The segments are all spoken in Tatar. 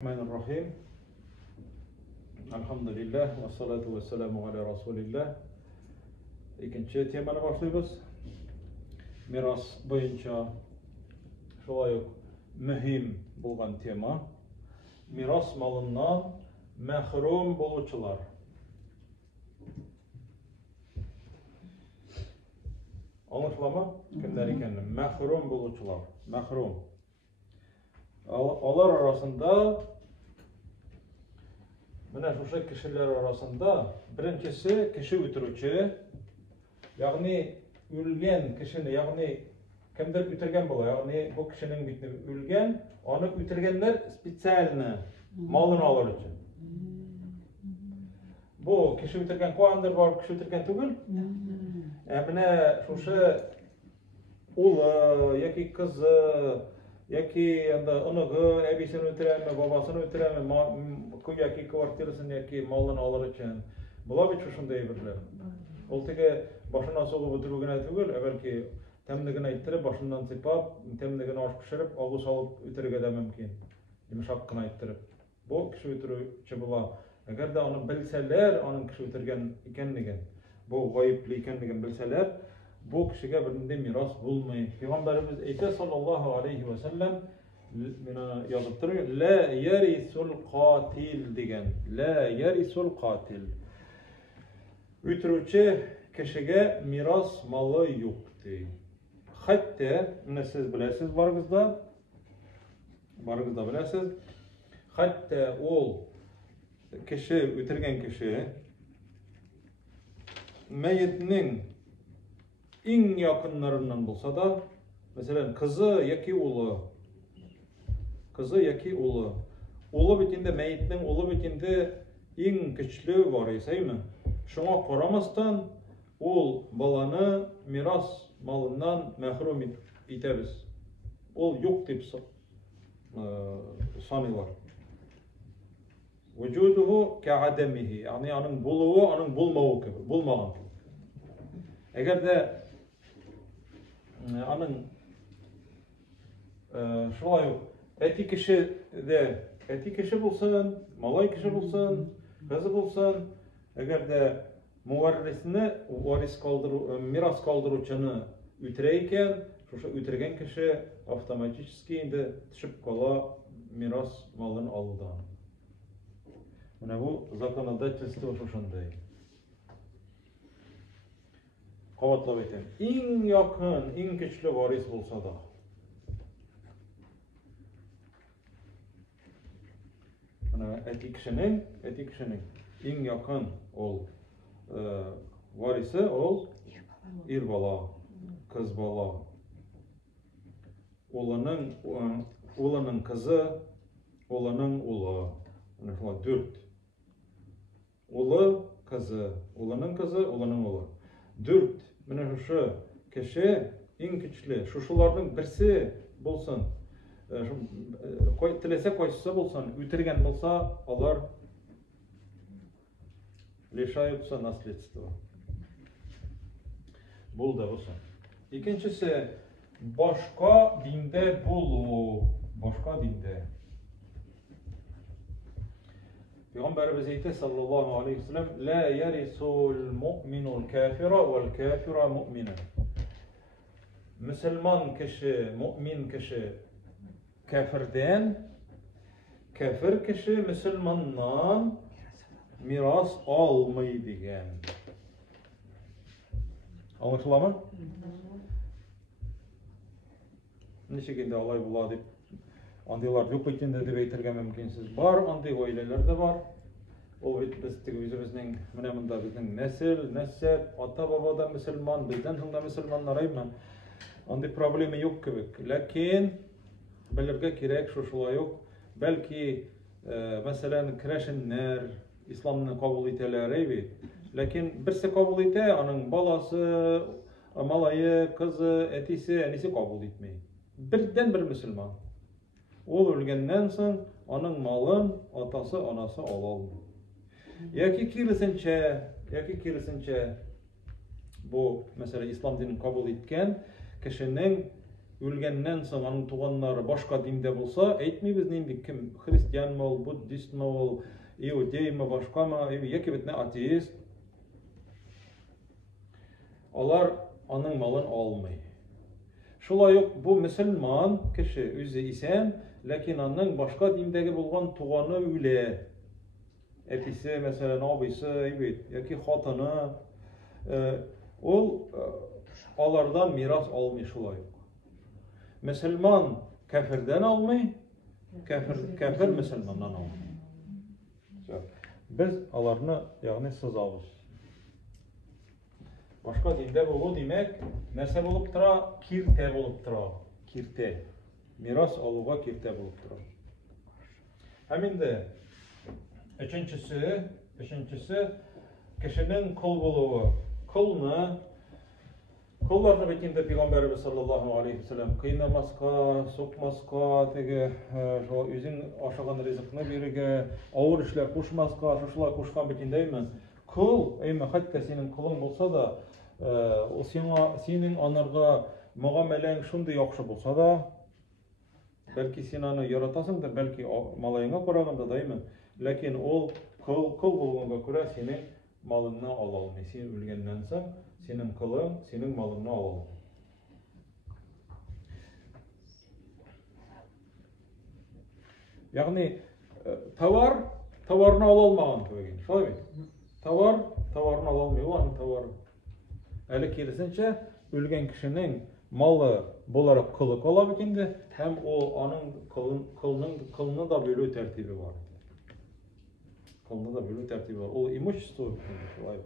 Bismillahirrahmanirrahim. Elhamdülillah ve salatu ve selamu ala Resulillah. İkinci temana başlayız. Miras boyunca şolay mühim bolgan tema. Miras malından mahrum boluvchilar. Anlaşılama? Kimler ekenini? Mahrum boluvchilar. Mahrum. Onlar arasında mana şu kişiler arasında birincisi kişi ötürücü, yani ölgen kişini, yani kimdir ötürgen bola, yani bu kişinin bitini ölgen, onu ötürgenler spesialni malını alır için. Bu kişi ötürgen koandır var, kişi ötürgen tugul. Mana şu oğlu, yaki kızı, yaki anıgı, ebisini ötüreme, babasını ötüreme, yaki kvartirasını, yaki malını alır için. Bula bir şuşunday birler. Ol tege başına soğuğu ötürgüne tugul, belki temligini ittirip, başından sipap, temligini aşk pişirip, ağız alıp ötürge de mümkün. Demiş hakkını ittirip. Bu kişi ötürücü bula. Eğer de onu bilseler, onun kişi ötürgen ikenligen, bu gayipli ikenligen bilseler, bu kişiye birinde miras bulmayı. Peygamberimiz Eyte sallallahu aleyhi ve sellem yazıp duruyor. La yerisul katil degen. La yerisul katil. Ötürücü kişiye miras malı yoktu. Hatta, siz bilesiz barınızda bilesiz. Hatta ol kişi, ötürgen kişi meyitinin en yakınlarından bulsa da, mesela kızı yaki oğlu bitinde, meyitinin oğlu bitinde en güçlü var ise mi? Şuna koramastan ol balanı miras malından mahrum iteriz. Ol yok deyip sanıyorlar. Vücuduhu ka'ademihi, yani onun buluğu, onun bulmağı gibi, bulmağın. Eğer de onun şolay eti kişi bulsun, malay kişi bulsun, kızı bulsun, eğer de muvarrisini, miras kaldırıcını ötüreyken, şu ötürgen kişi otomatik indi düşüp kala miras malını aldı. Bu законодательство şuşunday. Qavatlab aytayım. En yakın, en güçlü varis bolsa da. Eti kişinin en yakın ol varisi ol er bala, kız bala. Oğlanın kızı, oğlanın oğlu. Mesela 4. Oğlu, kızı, oğlanın kızı, oğlanın oğlu. 4. Mana şu kişi en güçlü, şuşulardan birisi bolsun. Tilese koysa bolsun, ötürgen bolsa, onlar лишаются наследства. Bul da bolsun. İkincisi, başka dinde bulu. Başka dinde. Peygamberimiz Eyte sallallahu aleyhi ve sellem la yerisul mu'minul kafira vel kafira mu'mina. Müslüman kişi, mümin kişi kafirden, kafir kişi Müslümandan miras almayı degen. Anlaşıldı mı? Ne şekilde alay bula deyip andaylar yok ekende deb aytırga mümkinsiz. Bar, anday oileler de var. O biz özümüzning mana bunda bizning nesel, ata babadan Müslüman, bizden so'ng Müslümanlar ayman. Anday problema yok kebek. Lakin bilirge kerak şuşulay yok. Belki mesela kirashinlar İslam'ını kabul eteler aybi. Lakin birisi kabul ete, onun balası, malayı, kızı, etisi, enisi kabul etmeyi. Birden bir Müslüman. Ol ölgenden so'ng onun malın atası, anası alalım. Yaki kirisinçe bu mesela İslam dinini kabul etken kişinin Өлгәннән соң аның туганнары башка диндә булса, әйтмибез нинди кем христианмы ул, буддистмы ул, иудеймы, башкамы, яки битне атеист. Алар аның малын алмый. Шулай ук бу мөселман кеше үзе исән, ләкин аның башка диндәге булган туганы үлә. Әтисе, мәсәлән, абыйсы, яки хатыны, ул алардан мирас алмый шулай ук. Мөселман кәфирдән алмый, кәфир мөселманнан алмый. Без аларны, ягъни сызабыз. Башка диндә булу димәк, нәрсә булып тора? Киртә булып тора. Киртә. Мирас алуга киртә булып тора. Һәм инде Üçüncüsü kişinin kul buluğu. Kullarını bekinde Peygamberimiz sallallahu aleyhi ve sellem kıynamaska, sokmaska, özün aşağıdan rızıkını birige, ağır işler kuşmaska, şuşlar kuşkan bekindeymen. Kul, hatta senin kulun bulsa da, o senin anarga muamelen şunday yaxşı bulsa da, belki sen onu yaratasındır, belki malayına qaraganda dayman. Lakin ol kul bulğunga görə senin malını alalım. Sen ölgəndən soň senin kılın, senin malını alalım. Yani tavarını alalmağın köygin. Şolay bit. Tavarını alalmıyor, onun tavarı. Əli kerisinçe ölgən kişinin malı bolarak kılı kala bikindi, hem o anın kılını da bölü tertibi var. Kılını da bölü tertibi var. O imущество bikindi, şolay.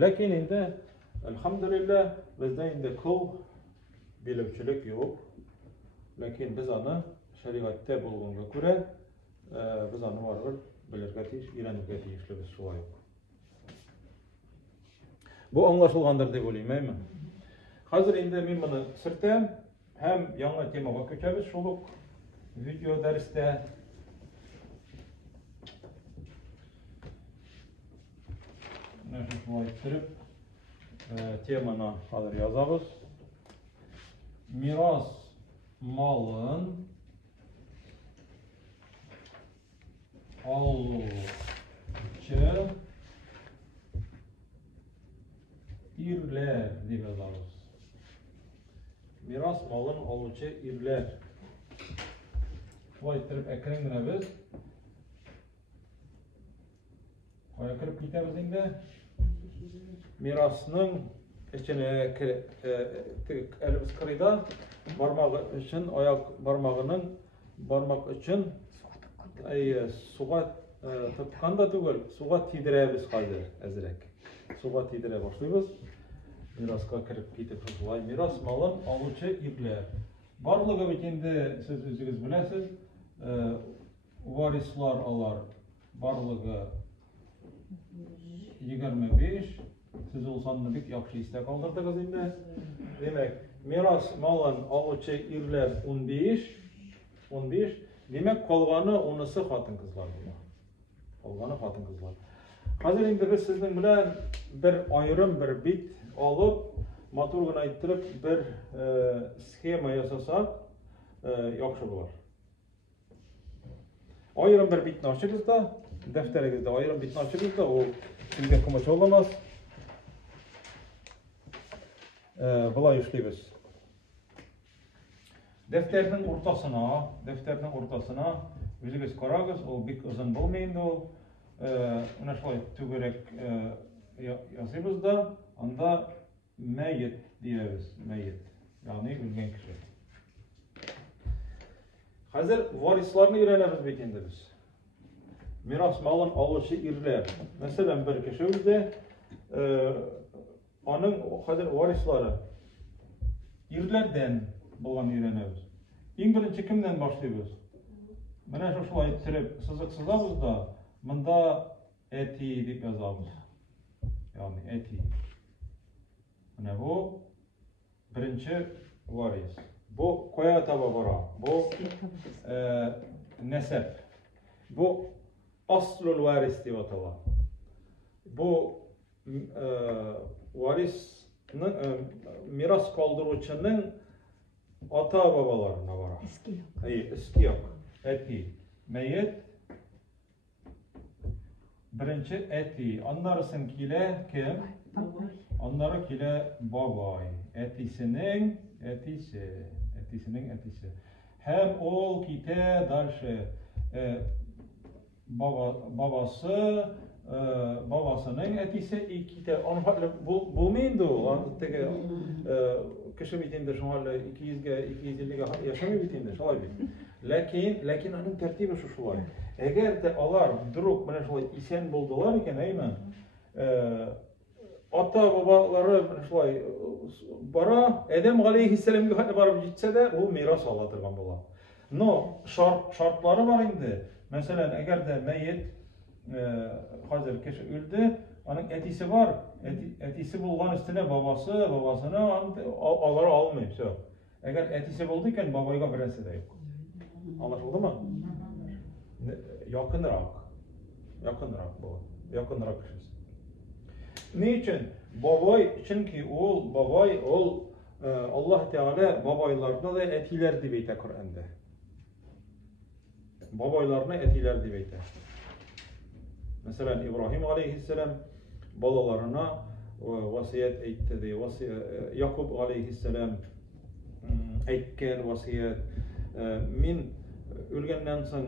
Lakin indi elhamdülillah bizde indi kıl bilevçilik yok. Lakin biz onu şeriatte bulgunga göre biz onu var bilirge tiyiş, iğrenirge tiyişli biz şolay yok. Bu anlaşılgandır dep oylayman. Hazır indi men bunu sirtem hem yangi temaga köçebiz şoluk video derste. Şunu aytırıp temana hazır yazabız. Miras malın aluvchi irler deb yazabız. Miras malın aluvchi irler. Şunu aytırıp ekranına biz Kaya kirib ketamiz endi. Mirasning içine elimiz qirida barmog'i uchun oyoq barmoq uchun suga tiqqanda tugul, suga tiydiramiz hozir azrak. Suga tiydira boshlaymiz. Mirasga kirib ketib shulay miras malın oluvchi irlar. Barligi endi siz o'zingiz bilasiz, varislar alar barligi 25, siz o sanını bek yaxşı istek kaldırdınız indi. Demek, miras malın aluvchi irler 15, demek kalganı onысы xатын kızlar bulma. Kalganı xатын kızlar. Hazır indi biz sizden bilen bir ayrım, bir bit alıp, motorgunu ayttirip bir schema yasasak yaxşı bular. Ayrım bir bitini açırız da, defterimizde ayrım bitini açırız da, o sizge kımaç olamaz. Bulay işleybiz. Defterinin ortasına özünüz karagız, o bik uzun bulmayın da, ona şolay tügerek yazıyız da, anda meyyit diyeriz, meyyit. Yani ölgen kişi. Hazır varislarını öğreniriz bekende biz. Miras malın aluvchi irler. Mesela bir kişi öldü, onun hazır varisları irlerden bulgan öğreniriz. En birinci kimden başlayız? Mana şolay ettirip sızabız da, mında eti dep yazabız. Yani eti. Mana bu birinci varis. Bu koya taba bara. Bu nesep. Bu aslul varis deb ataladi. Bu varisning miras qoldiruvchining ata babalarına var. Eski yok. Eski yok. Eti. Meyit. Birinci eti. Onlarısın kile kim? Babay. Onları kile babay. Etisinin etisi. Etisinin etisi. Hem oğul kite darşı babasının etisi ikide onu bulmayındı o. Tege kişi bitinde şu halle 250'ge yaşamı bitinde şolay bit. Lakin onun tertibi şu şolay. Eğer de alar duruk mana şolay isen buldular iken ayman ata babaları şolay bara Adem aleyhisselam'ga hatta barıp gitse de o miras alatırgan bolar. No şartları var indi. Mesela eğer de meyyit hazır kişi öldü, onun etisi var. Etisi bulgan üstüne babasını aları almayıp. Eğer etisi bulduyken babayga birisi de yok. Anlaşıldı mı? Yakınırak bu. Yakınırak kişisi. Niçin? Babay, çünkü babay Allah Teala babaylarına da etiler dibeyte Kur'an'da. Babaylarına etiler dibeyte. Mesela İbrahim aleyhisselam balalarına vasiyet etti. Yakup aleyhisselam etken vasiyet. Min ölgenden soň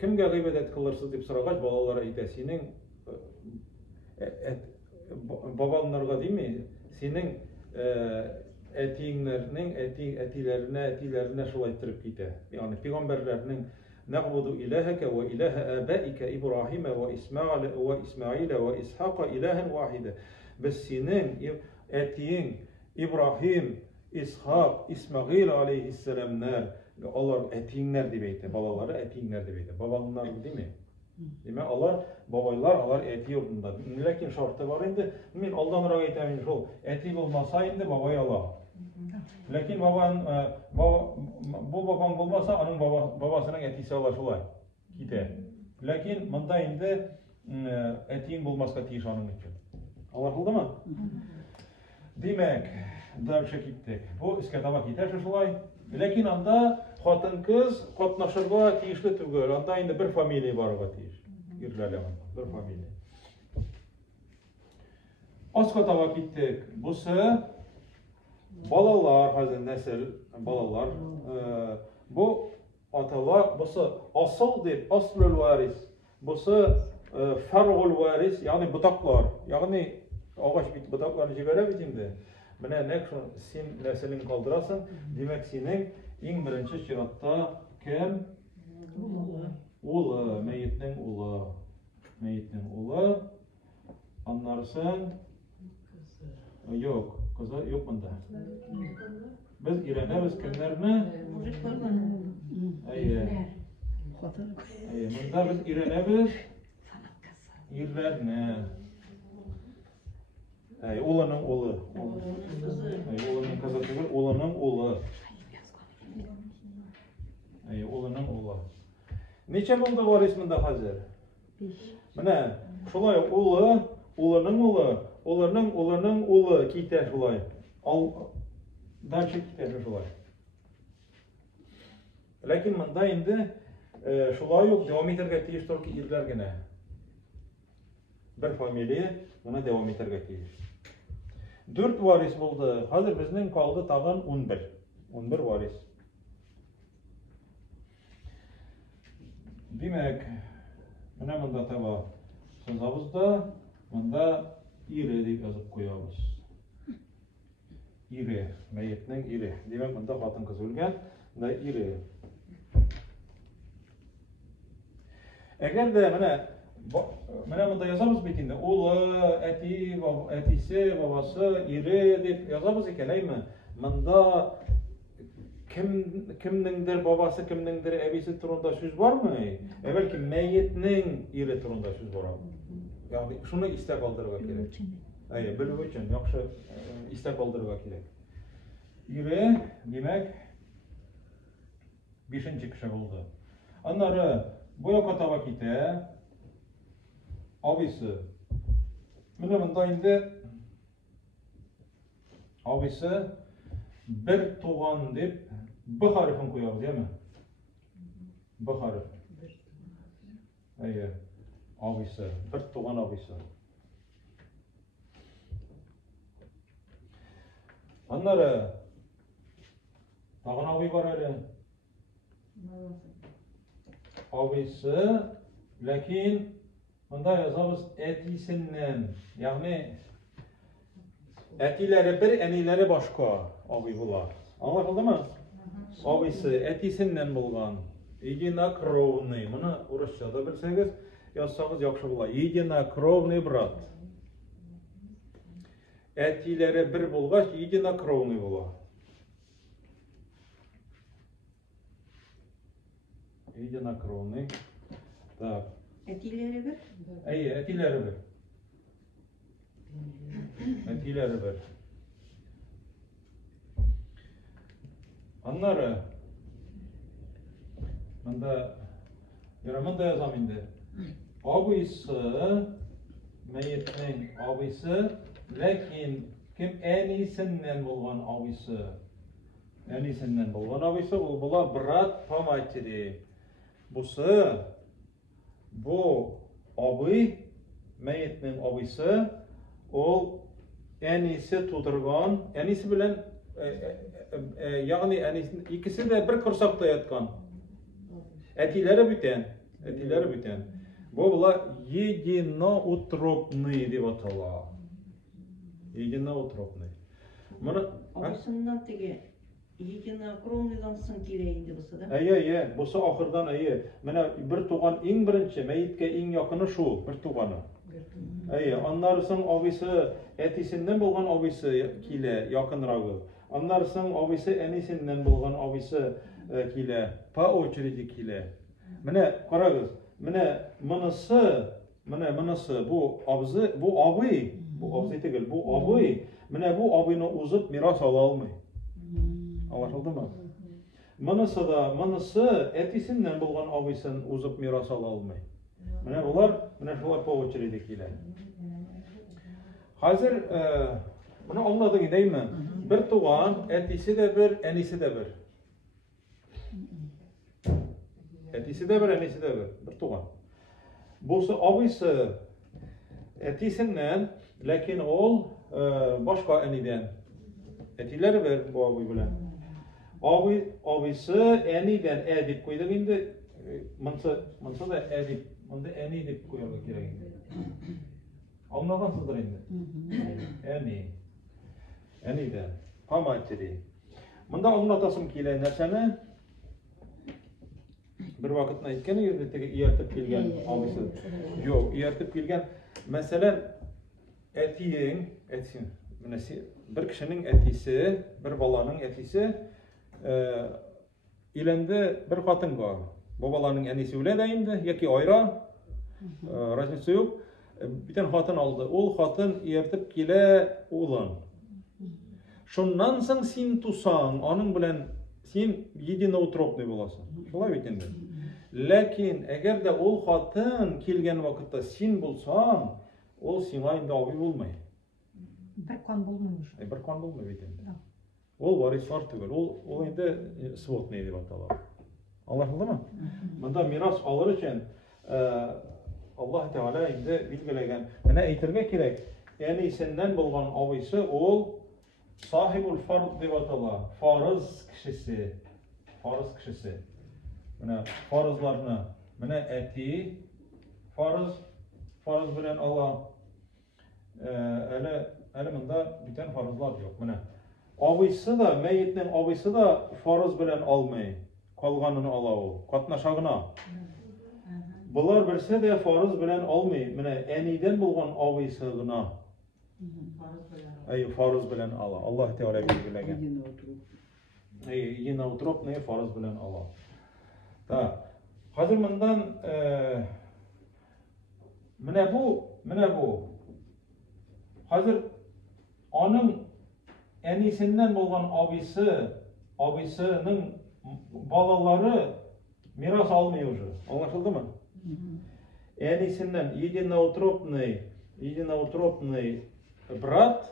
kimge gıybet et kılırsız dep soragaç balalara ayta senin babanlarga deymi senin etilerine şol aytırıp gite. Yani peygamberlerinin na'budu ilaheke ve ilahe abaike İbrahim ve İsmail ve İshaq ilahen vahide. Biz senin etiğin İbrahim, İshaq, İsmail aleyhisselamlar Allah etiğinler debeydi. Balaları etiğinler debeydi. Babalar değil mi? Demek Allah babaylar Allah eti yurdunda. Lakin şartı var indi. Men aldanırak aytamen şol. Eti olmasa indi babay Allah. Lakin bu baban olmasa onun babasının etisi Allah şolay. Gite. Lakin mında indi etiğin bulmaska tiyiş onun için. Anlaşıldı mı? Demek darşa gittik. Bu iskataba gider şolay. Lakin anda xатын kız qatnaşırga tiyişli tügör. Anda indi bir familiya barga tiyiş. Irlalaman. Bir familiya. Askataba gittik. Buсы balalar, hazır nesil balalar. Bu atalar, buсы asıl dep, aslul varis. Buсы fargul varis, yani butaklar. Yani ağaç bit butaklarını jibere bitimdi. Mine nek sen neslini kaldırasın. Demek senin en birinci şiratta kim? Ulu, meyitnin ulu. Meyitnin ulu. Anlarsın? Yok, kızı yok bunda. Biz İran'ız kimlerini? Bunda biz İran'ız İrlerini. Oğlanın oğlu. Oğlanın kızı değil, oğlanın oğlu. Oğlanın oğlu. Neçe bunda var isminde hazır? 5. Mine, şolay oğlu, oğlanın oğlu, oğlanın oğlu kite şolay. Darşı kite şolay. Lakin bunda indi şolay yok, devam eterge tiyiş torki irler gene. Bir familiya buna devam eterge tiyiş. 4 varis buldu. Hazır bizning kaldı tağın 11. 11 varis. Demek, mana bunda taba sözabızda bunda iri deb yazıp koyabız. Iri, meyitning iri. Demek bunda xатын kız ölgen, bunda iri. Eğer de mana bunda yazabız bitinde oğlu, etisi, babası, iri deb yazabız eken aymi? Bunda kimningdir babası, kimningdir ebisi turunda söz var mı? Belki meyitning iri turunda söz var. Yani şunu istek aldırga gerek. Bilib üçün yaxşı istek aldırga gerek. Iri demek 5. kişi oldu. Anları bu yoka vakite abisi. Mine bunda indi abisi bir tuğan deyip B harfini koyuyoruz değil mi? B harf. Eye, abisi, bir tuğan abisi. Anları, tağın abi var öyle. Abisi, lakin bunda yazarız etisinden, yani etileri bir, enileri başka abi bular. Anlaşıldı mı? Abisi etisinden bulgan. Единокровный. Bunu Rusça'da bilseniz yazsanız yaxşı bular. Единокровный brat. Etileri bir bulgaç единокровный bular. Единокровный. Так. Etileri bir. Ey, etileri bir. Etileri bir. Anları. Bunda yazam indi. Abisi, meyitning abisi, lakin kim en iyisinden bulgan abisi. En iyisinden bulgan abisi, bular brat pamatiri. Bu abi, meyitning abisi, ol en iyisi tuturgan, en iyisi bilen, yani ikisi de bir kursakta yatkan. Etileri biten. Bular единоутробный деп атала. Единоутробный. Bunu Abisinden tege единокровныйдан сын келейindi bulsa da. Eye, busu ahırdan eye. Mene bir tuğan en birinci, meyitke en yakını şu, bir tuğanı. Eye, anlarsın abisi etisinden bulgan abisi kile yakınrağı. Anlarsın abisi enisinden bulgan abisi kile, pa очереди kile. Mene karagız, mene mınısı bu abzi, bu abi değil, bu abi, mene bu abini uzup miras ala almay. Anlaşıldı mı? Mınısı etisinden bulgan abisin uzup miras ala almay. Mene şular pa очереди kile. Hazır, bunu anladın değil mi? Bir tuğan, etisi de bir, enisi de bir. Etisi de bir, enisi de bir tuğan. Busu abisi etisinden, lakin ol başka eniden. Etileri bir bu abi bilen. Abisi eniden edip koyduk indi. Mınsa da edip, mınsa eni dip koyalım gerek indi. Anladansızdır indi. Eniden. Pamatiri. Mında anlatasım kile nerseni? Bir vakit aytkani iyertip kelgen abisi. Yok, iyertip kelgen. Mesela etiyin, bir kişinin etisi, bir balanın etisi ilende bir katın var. Bu balanın enisi öyle de indi, yaki ayra, razniçsi yok. Bir tane hatın aldı. Ol hatın iyertip kile oğlan. Şundan soň sen tusan, onun bilen sen единоутробный bolasın. Şolay bitendi. Lakin eğer de ol hatın kelgen vakitda sen bulsan, ol sina indi abi bulmay. Bir kan bulmuyor. Bir kan bulmay bitendi. Ol varis var tügel. Ol indi сводный деп аталады. Anlaşıldı mı? Bunda miras alır için Allah Teala indi bilgilegen. Mene aytırga kerek. Yani iyisinden bulgan abisi ol sahibul fard деп атала. Farız kişisi. Mene farzlarını, mene eti farz bilen Allah. Ele bunda biten farzlar yok. Mene abisi da, meyitnin abisi da farz bilen almay. Kalganını ala o. Katnaşagına. Bular birse de farz bilen almay. Mene eniden bulgan abisi gına. Farz bilen ala. Allah Teala bilgilegen. Yine oturup ne farz bilen ala. Da. Hazır bundan mene bu. Hazır onun enisinden bulgan abisinin balaları miras almıyor. Anlaşıldı mı? Enisinden единоутробный брат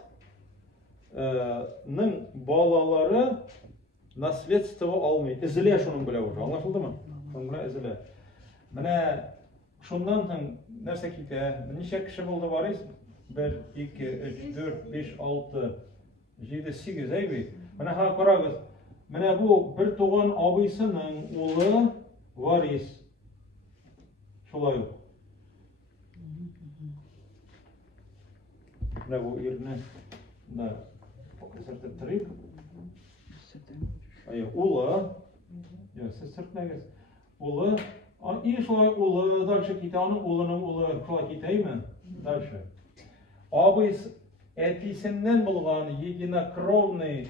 ның балалары наследство алмайды. Ізіле шуның біле уже. Аңлашылды ма? Шуның біле ізіле. Менә шундан соң нәрсә китә? Ничә кеше булды барыйс? 1, 2, 3, 4, 5, 6, 7, 8 әйби. Менә ха карагыз. Менә бу бер туган абыйсының улы варис. Шулай ук. Менә бу ирне да сыртып торыйк. Улы, сіз сыртнагыз. Улы, и шулай улы дальше китә, аның улының улы шулай китәйме? Дальше. Абыйс әтисеннән булган единокровный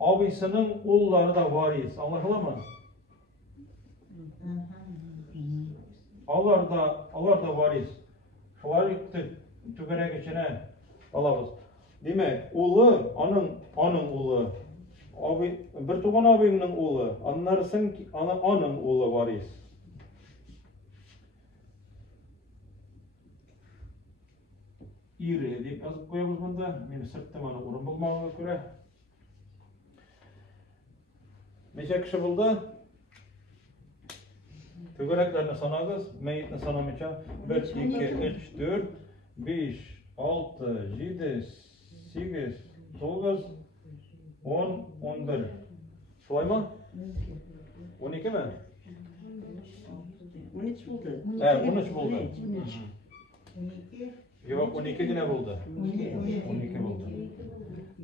абыйсының уллары да варис. Аңлашыламы? Алар да варис. Шулай түгәрәк эченә алабыз. Димәк, улы, аның улы, bir туган абыйның улы, аннарсын аның улы варис. Ире дип yazып коябыз монда. Мен сырттан аны урын булмаган күрә. Ничә кеше булды? Түгәрәкләрне санагыз, мәетне санамыйча 1, 2, 3, 4, 5, 6, 7, 8, 9, 10, 11. Шулай ма? 12 mi? 13 buldu. 13 buldu. Yok 12 gene buldu. 12 buldu.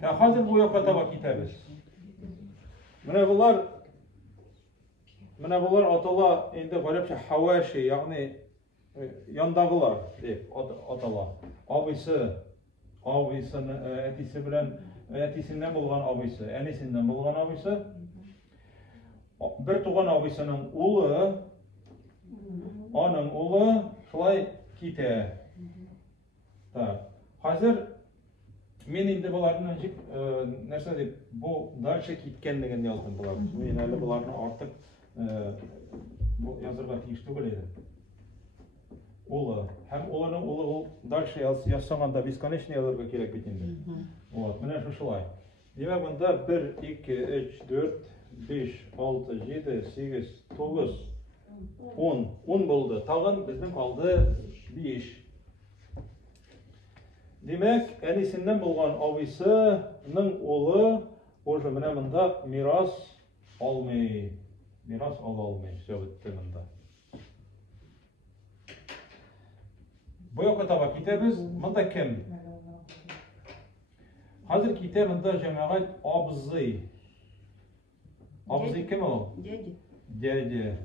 Hazır bu yoka tabi kitemiz. Менә булар атала инде галипчә хаваши, ягъни яндагылар дип атала. Абыйсының әтисе белән әтисеннән булган абыйсы, әнисеннән булган абыйсы, бер туган абыйсының улы, аның улы шулай китә. Так, хәзер мен инде буларны нәрсә дип, бу дальше киткәнлеген яздым булар. Мен әле буларны артык бу язырга тиеш түгел иде. Улы, һәм улының улы дальше язсаганда бесконечный язырга кирәк бит инде. Вот, менә шулай. Димәк, монда 1, 2, 3, 4, 5, 6, 7, 8, 9, 10 булды. Тагын безнең калды 5. Димәк, әнисеннән булган абыйсының улы уже менә монда мирас алмый. Мирас ала алмый. Все бетте монда. Бу якка таба китәбез. Монда кем? Хәзер китә монда җәмәгать абзый. Абзый кем ул? Дядя.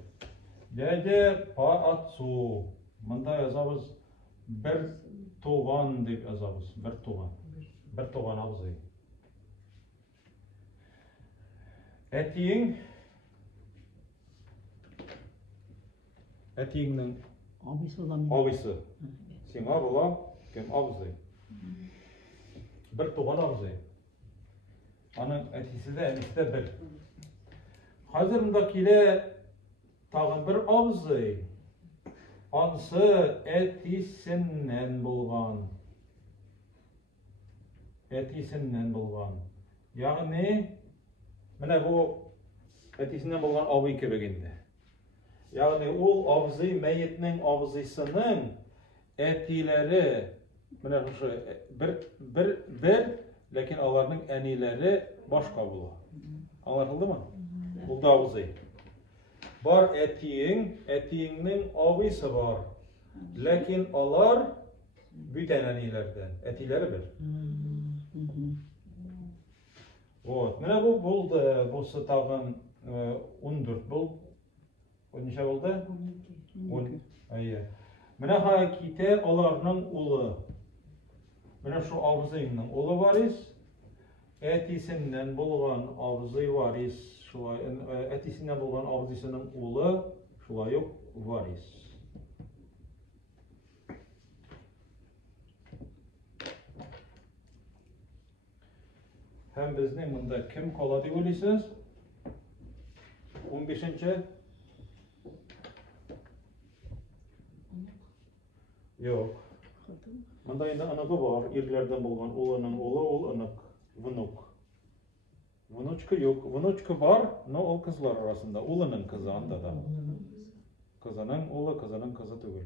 Дядя по отцу. Монда язабыз бер туган дип язабыз. Бер туган. Бер туган абзый. Әтиеңнең абыйсы. Сиңа була кем абзый. Бер туган абзый. Аның әтисе дә, әнисе дә бер. Хәзер монда килә тагын бер абзый. Анысы әтисеннән булган. Әтисеннән булган. Ягъни менә бу әтисеннән булган абый кебек инде. Ягъни ул абзый мәетнең абзыйсының әтиләре менә шушы бер, ләкин аларның әниләре башка була. Аңлашылдымы? Бу да абзый. Бар әтиеңнең абыйсы бар. Ләкин алар бүтән әниләрдән, әтиләре бер. Вот, менә бу булды, бусы тагын 14 бул. Ничә булды? 12. Әйе. Менә ха китә аларның улы. Менә шу абзыйның улы варис, әтисеннән булган абзый варис, шулай әтисеннән булган абзыйсының улы шулай ук варис. Һәм безнең монда кем кала дип уйлыйсыз? 15-нче? Yok. Монда инде анагы бар, ирләрдән булган улының улы, ул анык. Внук. Внучка yok. Внучка var, no o kızlar arasında. Улының kızı anda da. Kızının oğlu, kızının kızı түгел.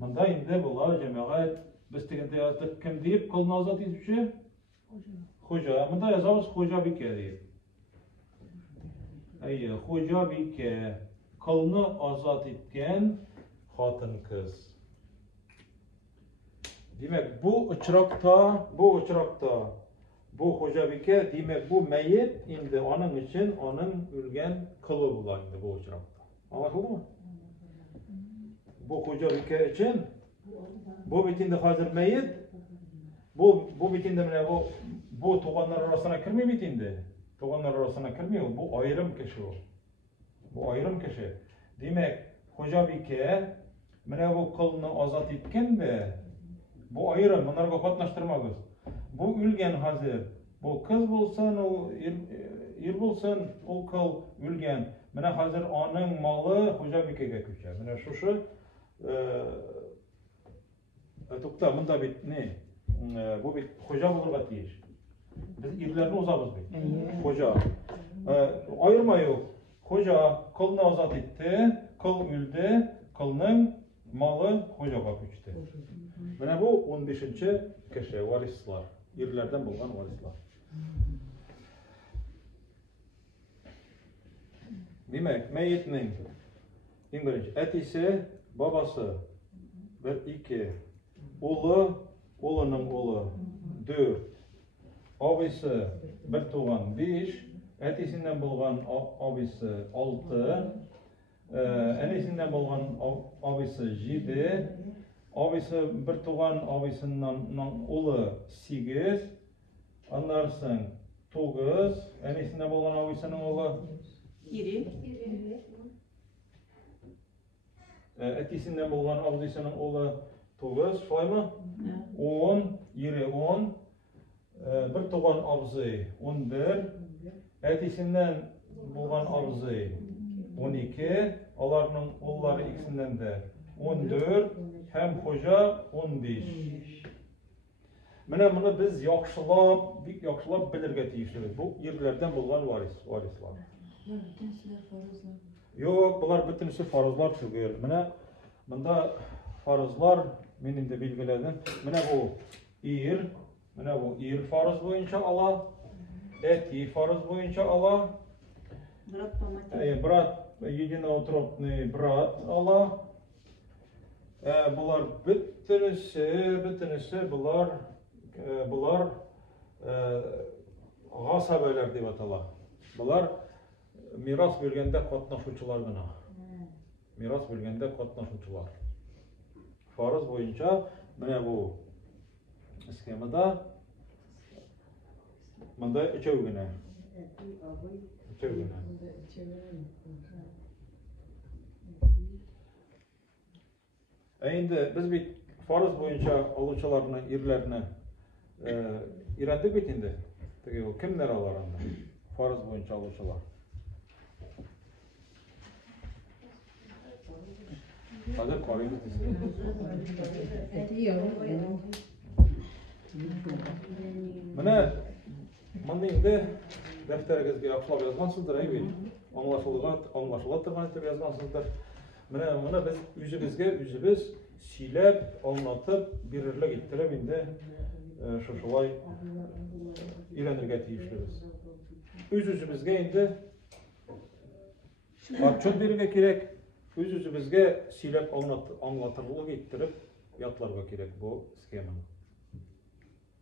Мында инде була җәмәгать без тегендә яздык кем дип кылны азат итүче? Хуҗа. Мында язабыз хуҗа бике дип. Әйе, хуҗа бике кылны азат иткән хатын кыз. Demek bu uçrakta bu hoca bike demek bu meyit indi onun için onun ölgen kılı bulandı bu uçrakta. Anlaşıldı mı? Bu hoca bike için bu bitinde hazır meyit bu bitinde mine bu toğanlar arasına kirmiyor bitinde. Toğanlar arasına kirmiyor. Bu ayrım kişi o. Bu ayrım kişi. Demek hoca bike mine bu kılını azat etken de bu ayrım, bunlarga katnaştırmagız. Bu ülgen hazır. Bu kız bulsun, o er bulsun, o kıl ülgen. Mine hazır onun malı hoca bikege köçer. Mine şuşu tukta mında bit ne? Bu bit hoca bulurga tiyiş. Biz irlerini uzabız bit. Hoca. Ayırma yok. Hoca kılını azat etti, kıl üldü, kılının malı hocaga köçtü. Mine bu 15. kişi varislar. İrlerden bulgan varislar. Demek meyitinin en birinci etisi, babası, bir iki, oğlu, oğlunun oğlu, 4, abisi, bir tuğan 5, etisinden bulgan abisi 6, enesinden bulgan abisi 7, abisi bir tuğan abisinden oğlu 8, anlarsın 9, enesinden bulgan abisinin oğlu Iri. Etisinden bulgan abisinin oğlu 9, şolay mı? 10, iri 10, bir tuğan abisi 11, etisinden bulgan abisi 12, alarının oğulları ikisinden de 14, hem hoca 15. Mine bunu biz bik yaxşılap bilirge tiyişliyiz. Bu yerlerden bulgan varislar. Yok, bunlar bütünüsü farzlar tügül. Mine bunda farzlar benim de bilgiledim. Mine bu farz boyunca ala, eti farz boyunca ala, brat, единоутробный brat ala. Bunlar bütünüsü bunlar gasabeler diye atala. Bunlar miras bölgende katnaşucular gına. Miras bölgende katnaşucular. Farz boyunca mene bu skemada manda üçev gına. Endi biz bir farz boyunca alışçılarını, irlerini İran'da bitindi. Peki o kimler alarında? Farz boyunca alışçılar. Hazır koruyunuz istedim. Mene indi defteringizge yaxshilab yozgansizdir, aybi. Anlaşılır turgan deb yozgansizdir. Mene biz özümüz siylep, anlatıp, birirlik ettirip indi şuşulay ilenirge tiyişliyiz. Özümüzge indi atçot birige kerek, özümüzge siylep anlatırlık ettirip yatlarga kerek bu skemanı.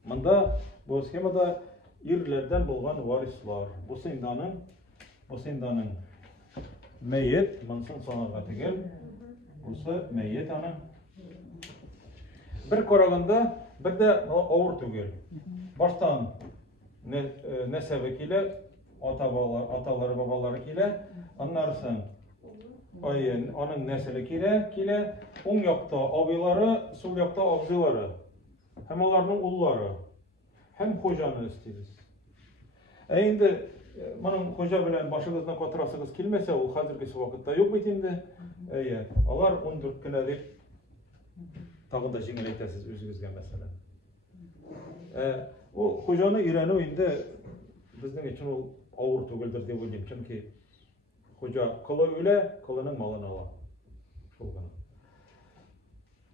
Mında bu skemada irlerden bulgan varislar. Bu sindanın meyit, mınsın sanaga tegel. Busu meyit anın. Bir koragında bir de ağır tügel. Baştan nesebi kile, ataları babaları kile, anlarsın. Onun nesili kile, on yakta abiları, sol yakta abziları. Hem onların oğulları, hem hocanı istiriz. Endi manın hoca bilen başınızdan koturasınız kilmese, o hazırkisi vakitte yok bitindi. Alar 14 güne deyip, tağında jengil eytesiz özünüzge mesela. Ol hojаны өйрәнү инде безнең өчен ул авыр түгелдер дип уйлыйм. Чөнки хожа кылы үлә, кылының малын ала. Шул гына.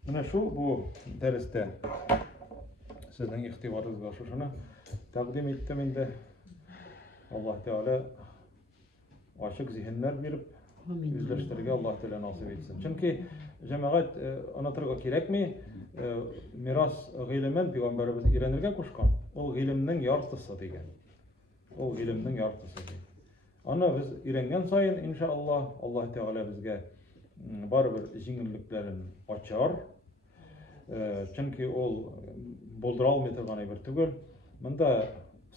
Менә шул бу дәрестә сезнең игътибарыгызга шушыны тәкъдим иттем инде. Аллаһ Теала ачык зиһеннәр биреп, үзләштерергә Аллаһ Теала насыйп итсен. Чөнки җәмәгать онытырга кирәкми, мирас гыйлемен Пәйгамбәрбез өйрәнергә кушкан. Ул гыйлемнең яртысы дигән. Ул гыйлемнең яртысы дигән. Аны без өйрәнгән саен, иншааллаһ, Аллаһ Теала безгә барыбер җиңеллекләрен ачар. Чөнки ул булдыра алмый торган әйбер түгел. Монда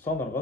санарга